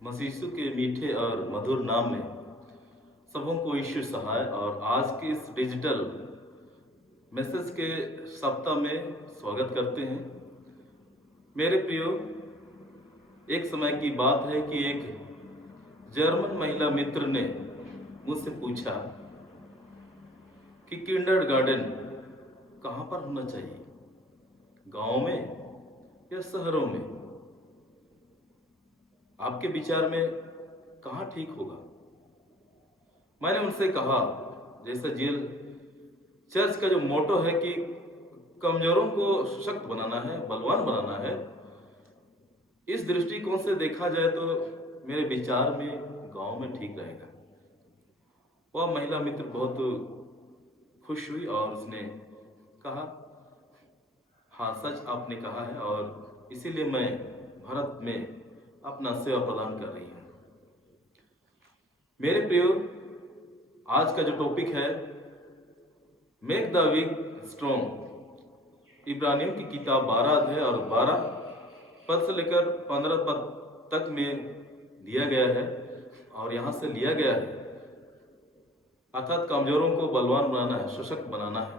मसीह यीशु के मीठे और मधुर नाम में सबों को ईश्वर सहाय। और आज के इस डिजिटल मैसेज के सप्ताह में स्वागत करते हैं। मेरे प्रियो, एक समय की बात है कि एक जर्मन महिला मित्र ने मुझसे पूछा कि किंडरगार्टन कहाँ पर होना चाहिए, गांव में या शहरों में? आपके विचार में कहाँ ठीक होगा? मैंने उनसे कहा, जैसे जेल चर्च का जो मोटो है कि कमजोरों को सशक्त बनाना है, बलवान बनाना है, इस दृष्टिकोण से देखा जाए तो मेरे विचार में गांव में ठीक रहेगा। वह महिला मित्र बहुत खुश हुई और उसने कहा, हाँ सच आपने कहा है और इसीलिए मैं भारत में अपना सेवा प्रदान कर रही हूँ। मेरे प्रियो, आज का जो टॉपिक है मेक द वीक स्ट्रॉन्ग, इब्रानियों की किताब 12 अध्याय और 12 पद से लेकर 15 पद तक में दिया गया है और यहाँ से लिया गया है, अर्थात कमजोरों को बलवान बनाना है, सशक्त बनाना है।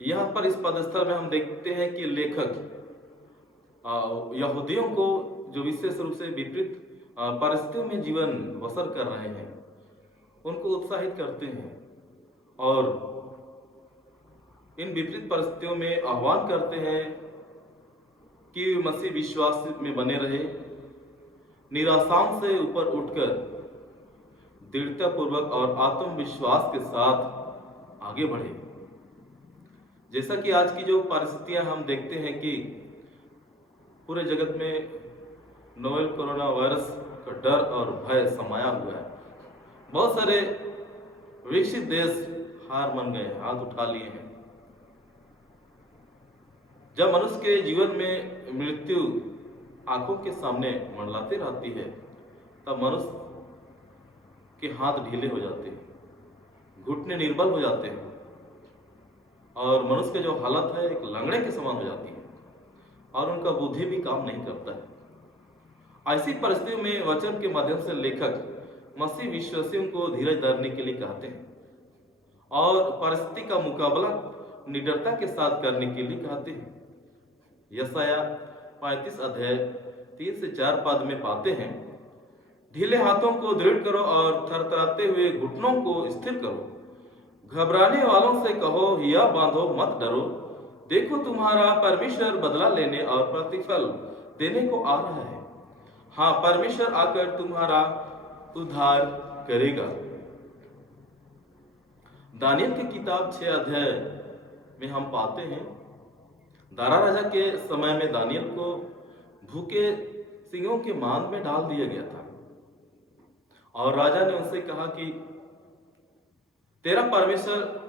यहाँ पर इस पदस्थल में हम देखते हैं कि लेखक यहूदियों को जो विशेष रूप से विपरीत परिस्थितियों में जीवन बसर कर रहे हैं उनको उत्साहित करते हैं और इन विपरीत परिस्थितियों में आह्वान करते हैं कि मसीह विश्वास में बने रहे, निराशाओं से ऊपर उठकर दृढ़तापूर्वक और आत्मविश्वास के साथ आगे बढ़े। जैसा कि आज की जो परिस्थितियां हम देखते हैं कि पूरे जगत में नोवेल कोरोना वायरस का डर और भय समाया हुआ है। बहुत सारे विकसित देश हार मान गए, हाथ उठा लिए हैं। जब मनुष्य के जीवन में मृत्यु आंखों के सामने मंडलाती रहती है तब मनुष्य के हाथ ढीले हो जाते हैं, घुटने निर्बल हो जाते हैं और मनुष्य की जो हालत है एक लंगड़े के समान हो जाती है और उनका बुद्धि भी काम नहीं करता है। ऐसी परिस्थितियों में वचन के माध्यम से लेखक मसीह विश्वासियों को धीरज धरने के लिए कहते हैं और परिस्थिति का मुकाबला निडरता के साथ करने के लिए कहते हैं। यशाया 35 अध्याय 3 से 4 पद में पाते हैं, ढीले हाथों को दृढ़ करो और थरथराते हुए घुटनों को स्थिर करो। घबराने वालों से कहो, या बांधो, मत डरो, देखो तुम्हारा परमेश्वर बदला लेने और प्रतिफल देने को आ रहा है। हाँ, परमेश्वर आकर तुम्हारा उद्धार करेगा। दानियल की किताब 6 अध्याय में हम पाते हैं, दारा राजा के समय में दानियल को भूखे सिंहों के मांद में डाल दिया गया था और राजा ने उनसे कहा कि तेरा परमेश्वर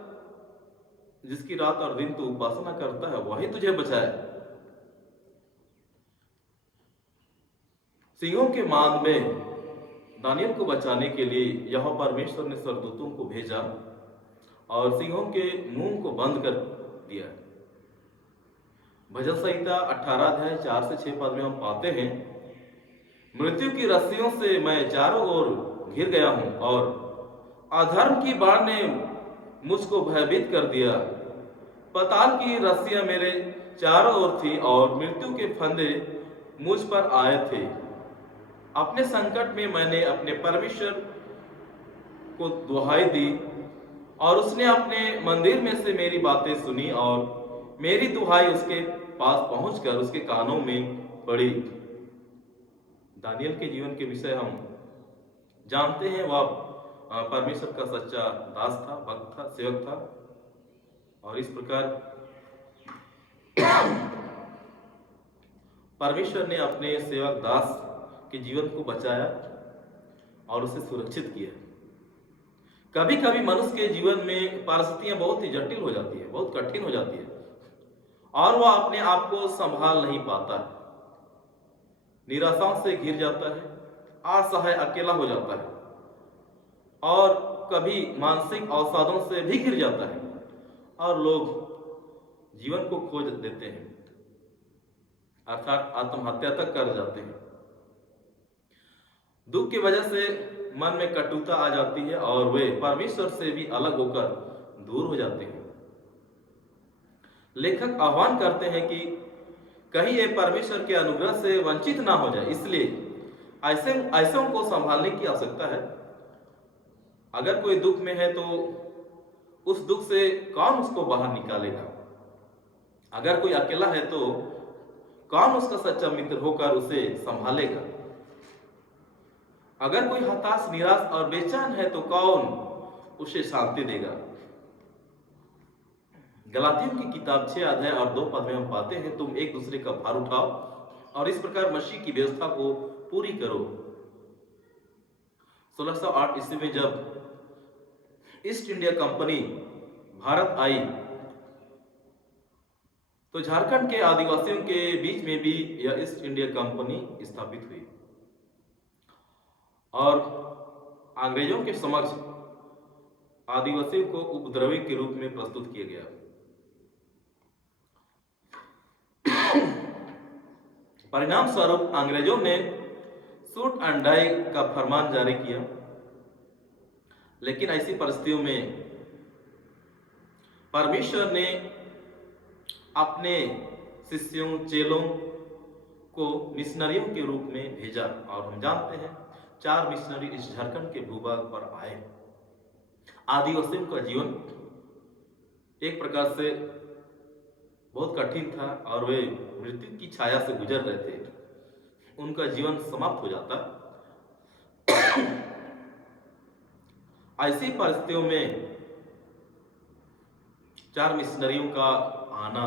जिसकी रात और दिन तू उपासना करता है वही तुझे बचाए। सिंहों के मांद में दानियल को बचाने के लिए यहोवा परमेश्वर ने स्वर्गदूतों को भेजा और सिंहों के मुंह को बंद कर दिया। भजन संहिता 18 अध्याय 4 से 6 पद में हम पाते हैं, मृत्यु की रस्सियों से मैं चारों ओर घिर गया हूं और अधर्म की बाढ़ ने मुझको भयभीत कर दिया। पाताल की रस्सियां मेरे चारों ओर थी और मृत्यु के फंदे मुझ पर आए थे। अपने संकट में मैंने अपने परमेश्वर को दुहाई दी और उसने अपने मंदिर में से मेरी बातें सुनी और मेरी दुहाई उसके पास पहुंचकर उसके कानों में पड़ी। दानियल के जीवन के विषय हम जानते हैं, वह परमेश्वर का सच्चा दास था, भक्त था, सेवक था और इस प्रकार परमेश्वर ने अपने सेवक दास के जीवन को बचाया और उसे सुरक्षित किया। कभी कभी मनुष्य के जीवन में परिस्थितियां बहुत ही जटिल हो जाती है, बहुत कठिन हो जाती है और वह अपने आप को संभाल नहीं पाता है, निराशाओं से घिर जाता है, असहाय अकेला हो जाता है और कभी मानसिक अवसादों से भी घिर जाता है और लोग जीवन को खोज देते हैं। अर्थात आत्महत्या तक कर जाते हैं। दुख की वजह से मन में कटुता आ जाती है और वे परमेश्वर से भी अलग होकर दूर हो जाते हैं। लेखक आह्वान करते हैं कि कहीं ये परमेश्वर के अनुग्रह से वंचित ना हो जाए, इसलिए ऐसों को संभालने की आवश्यकता है। अगर कोई दुख में है तो उस दुख से कौन उसको बाहर निकालेगा? अगर कोई अकेला है तो कौन उसका सच्चा मित्र होकर उसे संभालेगा? अगर कोई हताश, निराश और बेचैन है तो कौन उसे शांति देगा? गलातियों की किताब 6 अध्याय और 2 पद में हम पाते हैं, तुम एक दूसरे का भार उठाओ और इस प्रकार मसीह की व्यवस्था को पूरी करो। 1608 ईस्वी में जब ईस्ट इंडिया कंपनी भारत आई तो झारखंड के आदिवासियों के बीच में भी यह ईस्ट इंडिया कंपनी स्थापित हुई और अंग्रेजों के समक्ष आदिवासियों को उपद्रवी के रूप में प्रस्तुत किया गया। परिणाम स्वरूप अंग्रेजों ने सूट एंड डाई का फरमान जारी किया। लेकिन ऐसी परिस्थितियों में परमेश्वर ने अपने शिष्यों, चेलों को मिशनरियों के रूप में भेजा और हम जानते हैं 4 मिशनरी इस झारखंड के भूभाग पर आए। आदिवासियों का जीवन एक प्रकार से बहुत कठिन था और वे मृत्यु की छाया से गुजर रहे थे। उनका जीवन समाप्त हो जाता। ऐसी परिस्थितियों में 4 मिशनरियों का आना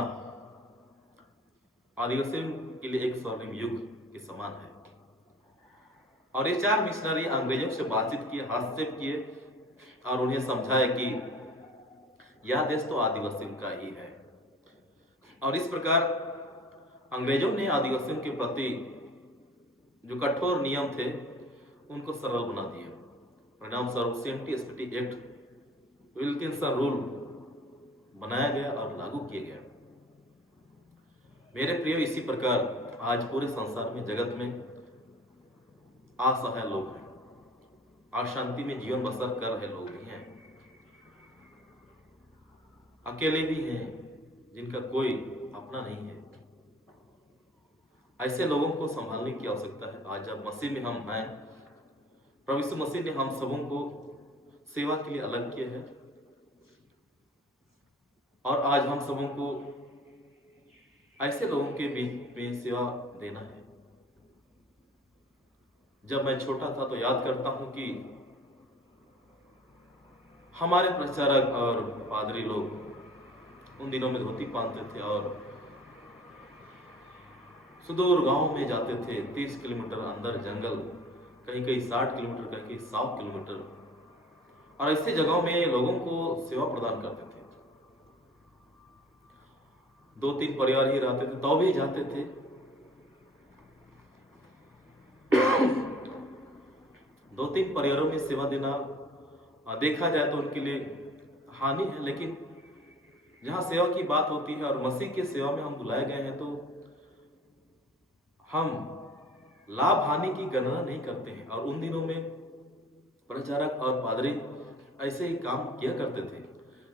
आदिवासियों के लिए एक स्वर्णिम युग के समान है। और ये 4 मिशनरी अंग्रेजों से बातचीत किए, हस्तक्षेप किए और उन्हें समझाया कि यह देश तो आदिवासियों का ही है। और इस प्रकार अंग्रेजों ने आदिवासियों के प्रति जो कठोर नियम थे उनको सरल बना दिया। परिणाम स्वरूप सेंटी-एसपीटी एक्ट, विल्किंसन रूल बनाया गया और लागू किया गया। मेरे प्रिय, इसी प्रकार आज पूरे संसार में, जगत में असहाय लोग हैं, अशांति में जीवन बसर कर रहे लोग भी हैं, अकेले भी हैं जिनका कोई अपना नहीं है। ऐसे लोगों को संभालने की आवश्यकता है। आज जब मसीह में हम हैं, प्रभु यीशु मसीह ने हम सबों को सेवा के लिए अलग किया है और आज हम सबों को ऐसे लोगों के बीच में सेवा देना है। जब मैं छोटा था तो याद करता हूं कि हमारे प्रचारक और पादरी लोग उन दिनों में धोती पहनते थे और सुदूर गांव में जाते थे, 30 किलोमीटर अंदर जंगल, कहीं कहीं 60 किलोमीटर, कहीं कहीं 100 किलोमीटर, और ऐसे जगहों में लोगों को सेवा प्रदान करते थे। 2-3 परिवार ही रहते थे तो भी जाते थे। दो तीन परिवारों में सेवा देना देखा जाए तो उनके लिए हानि है, लेकिन जहाँ सेवा की बात होती है और मसीह के सेवा में हम बुलाए गए हैं तो हम लाभ हानि की गणना नहीं करते हैं। और उन दिनों में प्रचारक और पादरी ऐसे ही काम किया करते थे,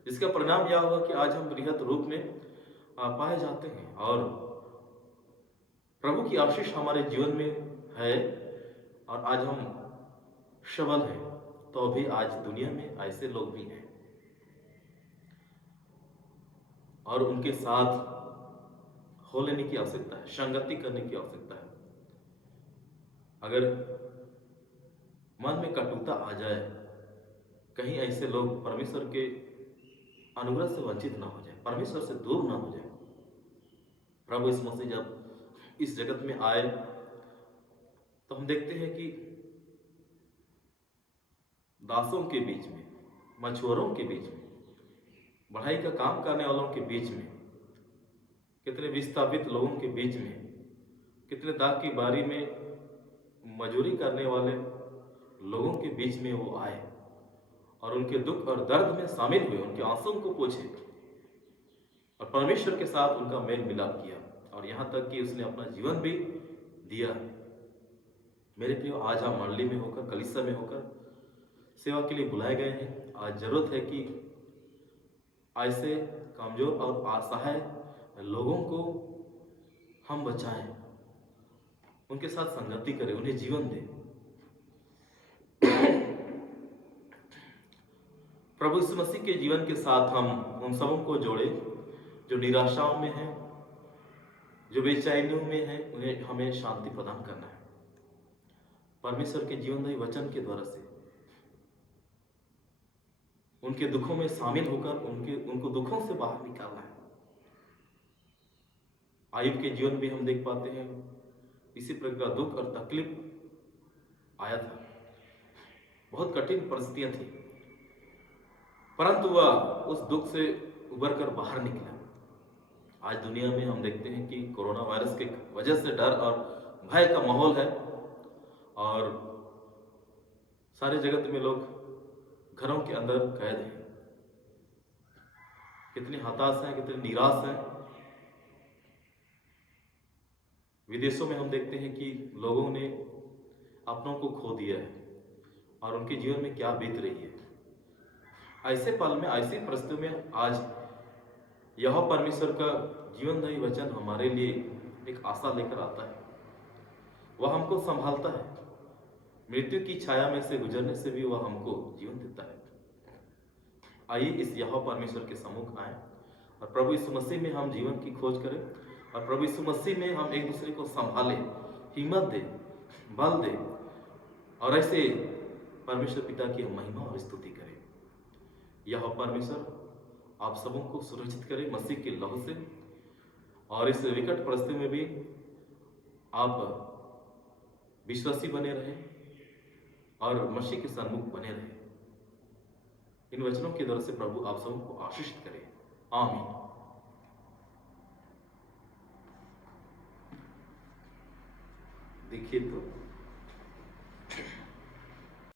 जिसका परिणाम यह हुआ कि आज हम बृहत रूप में पाए जाते हैं और प्रभु की आशीष हमारे जीवन में है और आज हम सबल हैं। तो अभी आज दुनिया में ऐसे लोग भी हैं और उनके साथ हो लेने की आवश्यकता है, संगति करने की आवश्यकता है। अगर मन में कटुता आ जाए, कहीं ऐसे लोग परमेश्वर के अनुग्रह से वंचित ना हो जाए, परमेश्वर से दूर ना हो जाए। प्रभु यीशु मसीह जब इस जगत में आए तो हम देखते हैं कि दासों के बीच में, मछुआरों के बीच में, बढ़ाई का काम करने वालों के बीच में, कितने विस्थापित लोगों के बीच में, कितने दाग की बारी में मजूरी करने वाले लोगों के बीच में वो आए और उनके दुख और दर्द में शामिल हुए, उनके आंसुओं को पोंछे और परमेश्वर के साथ उनका मेल मिलाप किया और यहाँ तक कि उसने अपना जीवन भी दिया। मेरे प्रियो, आज हम मंडली में होकर, कलीसिया में होकर सेवा के लिए बुलाए गए हैं। आज जरूरत है कि ऐसे कमजोर और असहाय लोगों को हम बचाएं, उनके साथ संगति करें, उन्हें जीवन दें। प्रभु यीशु मसीह के जीवन के साथ हम उन सबों को जोड़े जो निराशाओं में हैं, जो बेचैनियों में हैं, उन्हें हमें शांति प्रदान करना है। परमेश्वर के जीवनदायी वचन के द्वारा से उनके दुखों में शामिल होकर उनको दुखों से बाहर निकालना है। आयुब के जीवन में हम देख पाते हैं इसी प्रकार दुख और तकलीफ आया था, बहुत कठिन परिस्थितियां थी, परंतु वह उस दुख से उबर कर बाहर निकला। आज दुनिया में हम देखते हैं कि कोरोना वायरस के वजह से डर और भय का माहौल है और सारे जगत में लोग घरों के अंदर कैद हैं। कितने हताश हैं, कितने निराश हैं। विदेशों में हम देखते हैं कि लोगों ने अपनों को खो दिया है और उनके जीवन में क्या बीत रही है। ऐसे पल में, ऐसी परिस्थितियों में आज यह परमेश्वर का जीवनदायी वचन हमारे लिए एक आशा लेकर आता है। वह हमको संभालता है, मृत्यु की छाया में से गुजरने से भी वह हमको जीवन देता है। आइए इस यहोवा परमेश्वर के सम्मुख आए और प्रभु यीशु मसीह में हम जीवन की खोज करें और प्रभु यीशु मसीह में हम एक दूसरे को संभालें, हिम्मत दें, बल दें और ऐसे परमेश्वर पिता की हम महिमा और स्तुति करें। यह परमेश्वर आप सबों को सुरक्षित करे मसीह के लहू से, और इस विकट परिस्थिति में भी आप विश्वासी बने रहें और मसीह के सन्मुख बने रहें। इन वचनों के द्वारा से प्रभु आप सबों को आशीषित करे। आमीन। देखिए तो